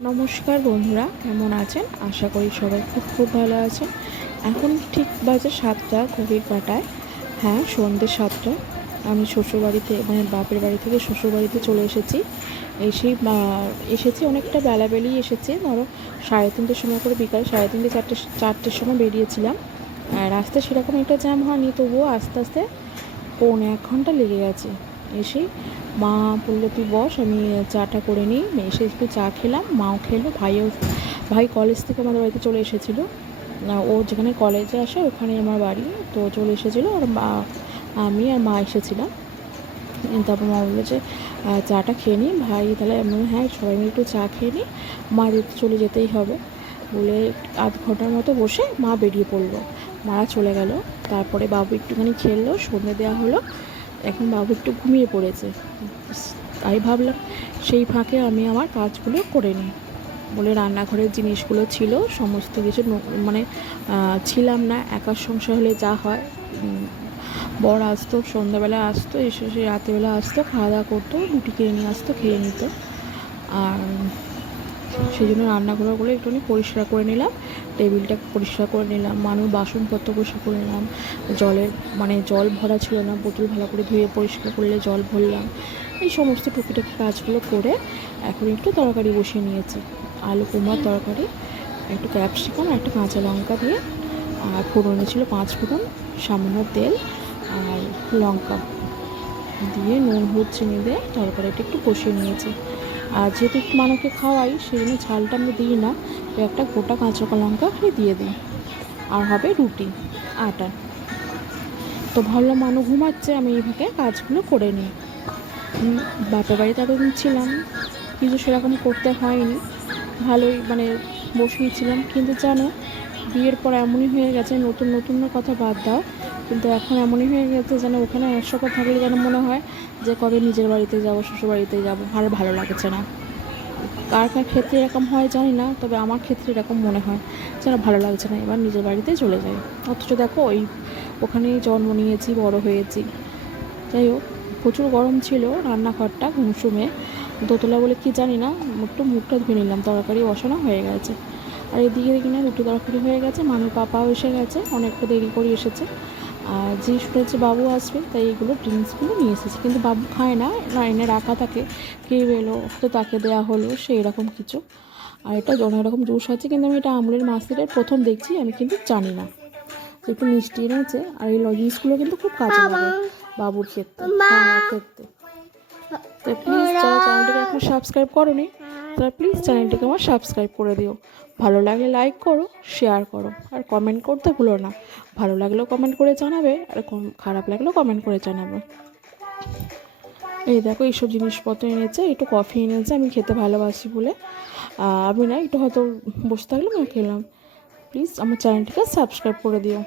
নমস্কার বন্ধুরা, কেমন আছেন? আশা করি সবাই খুব খুব ভালো আছেন। এখন ঠিক বাজে সাতটা, ঘড়ির কাটায়। হ্যাঁ সন্ধ্যে সাতটা। আমি শ্বশুরবাড়িতে মানে বাপের বাড়ি থেকে শ্বশুরবাড়িতে চলে এসেছি। এসেই এসেছি অনেকটা বেলাবেলি এসেছি। ধরো সাড়ে তিনটের সময় করে বিকাল, সাড়ে তিনটে চারটে, চারটের সময় বেরিয়েছিলাম। রাস্তায় সেরকম একটা জ্যাম হয়নি, তবুও আস্তে আস্তে পৌনে এক ঘণ্টা লেগে গেছে। এসেই মা, বলল, তুই বস, আমি চাটা করে নিই। এসে একটু চা খেলাম, মাও খেলো, ভাইও, ভাই কলেজ থেকে আমাদের বাড়িতে চলে এসেছিল। ও যেখানে কলেজে আসে, ওখানে আমার বাড়ি, তো চলে এসেছিল। আর মা, আমি আর মা এসেছিলাম। তারপর মা বলল যে চাটা খেয়ে নিই। ভাই তাহলে আমি হ্যাঁ সবাই মিলে একটু চা খেয়ে নিই। মা চলে যেতেই হবে। বলে আধ ঘণ্টার মতো বসে মা বেরিয়ে পড়ল। মারা চলে গেল। তারপরে বাবু একটুখানি খেললো, সন্ধে দেওয়া হলো। এখন বাবু একটু ঘুমিয়ে পড়েছে। তাই ভাবলাম সেই ফাঁকে আমি আমার কাজগুলো করে নিই। বলে রান্নাঘরের জিনিসগুলো ছিল, সমস্ত কিছু মানে ছিলাম না, একার সংসার হলে যা হয়। বর আসতো, সন্ধ্যাবেলা আসতো, এসে সে রাতেবেলা আসতো, খাওয়া দাওয়া করতো, রুটি কিনে নিয়ে আসতো, খেয়ে নিত। আর সেই জন্য রান্নাঘরগুলো একটুখানি পরিষ্কার করে নিলাম, টেবিলটা পরিষ্কার করে নিলাম মানুষ বাসনপত্র পরিষ্কার করে নিলাম, জলের মানে জল ভরা ছিল না, বোতল ভালো করে ধুয়ে পরিষ্কার করলে জল ভরলাম, এই সমস্ত টুকিটাকি কাজগুলো করে এখন একটু তরকারি বসিয়ে নিয়েছি, আলু কুমড়ার তরকারি, একটু ক্যাপসিকাম, একটা কাঁচা লঙ্কা দিয়ে, আর ফোড়নে ছিল পাঁচ ফোড়ন, সামান্য তেল আর লঙ্কা, দিয়ে নুন, হলুদ, চিনি দিয়ে তরকারিটা একটু কষিয়ে নিয়েছি। আর যেহেতু মানুষকে খাওয়াই সেই জন্য ঝালটা আমি দিই না। একটা গোটা কাঁচা লঙ্কা দিয়ে দিই আর হবে রুটি, আটা। তো ভালো মানু ঘুমাচ্ছে, আমি এইভাবে কাজগুলো করে নিই। বাপের বাড়িতে এতদিন ছিলাম, কিছু সেরকম করতে হয়নি। ভালোই মানে বসিয়েছিলাম কিন্তু জানো বিয়ের পর এমনই হয়ে গেছে, নতুন নতুন কথা বাদ দাও। কিন্তু এখন এমনই হয়ে গেছে যেন ওখানে একসাথে থাকলে যেন মনে হয় যে কবে নিজের বাড়িতে যাব, শ্বশুর বাড়িতে যাব। আর ভালো লাগছে না। কার কার ক্ষেত্রে এরকম হয় জানি না, তবে আমার ক্ষেত্রে এরকম মনে হয় যেন ভালো লাগছে না, এবার নিজের বাড়িতে চলে যাই অথচ দেখো ওই ওখানেই জন্ম নিয়েছি, বড় হয়েছি। যাই হোক, প্রচুর গরম ছিল, রান্নাঘরটা ঘুমসুমে দোতলা বলে কি জানি না, একটু মুখটা ধুয়ে নিলাম, তরকারি বসানো হয়ে গেছে। আর এদিকে দেখি না রুটি তরকারি হয়ে গেছে মানুষ পাপাও এসে গেছে অনেকটা দেরি করে এসেছে। আর যে শুনেছে বাবু আসবে তাই এগুলো ড্রিঙ্কসগুলো নিয়ে এসেছে। কিন্তু বাবু খায় না না এনে রাখা থাকে কে এলো তো তাকে দেওয়া হলো সেই রকম কিছু। আর এটা অনেক রকম জুস আছে কিন্তু আমি এটা আমুলের মাসিরের প্রথম দেখছি আমি কিন্তু জানি না। একটু মিষ্টি এনেছে আর এই জিনিসগুলো কিন্তু খুব কাজে লাগে বাবুর ক্ষেত্রে ক্ষেত্রে। তো প্লিজ যারা চ্যানেলটিকে এখন সাবস্ক্রাইব করোনি তারা প্লিজ চ্যানেলটিকে আমার সাবস্ক্রাইব করে দিও। ভালো লাগলে লাইক করো শেয়ার করো, আর কমেন্ট করতে ভুলো না। ভালো লাগলেও কমেন্ট করে জানাবে, আর খারাপ লাগলেও কমেন্ট করে জানাবে। এই দেখো, এইসব জিনিসপত্র এনেছে, একটু কফি এনেছে, আমি খেতে ভালোবাসি বলে। আমি না, একটু হয়তো বসে থাকলাম খেলাম। প্লিজ আমার চ্যানেলটিকে সাবস্ক্রাইব করে দিও।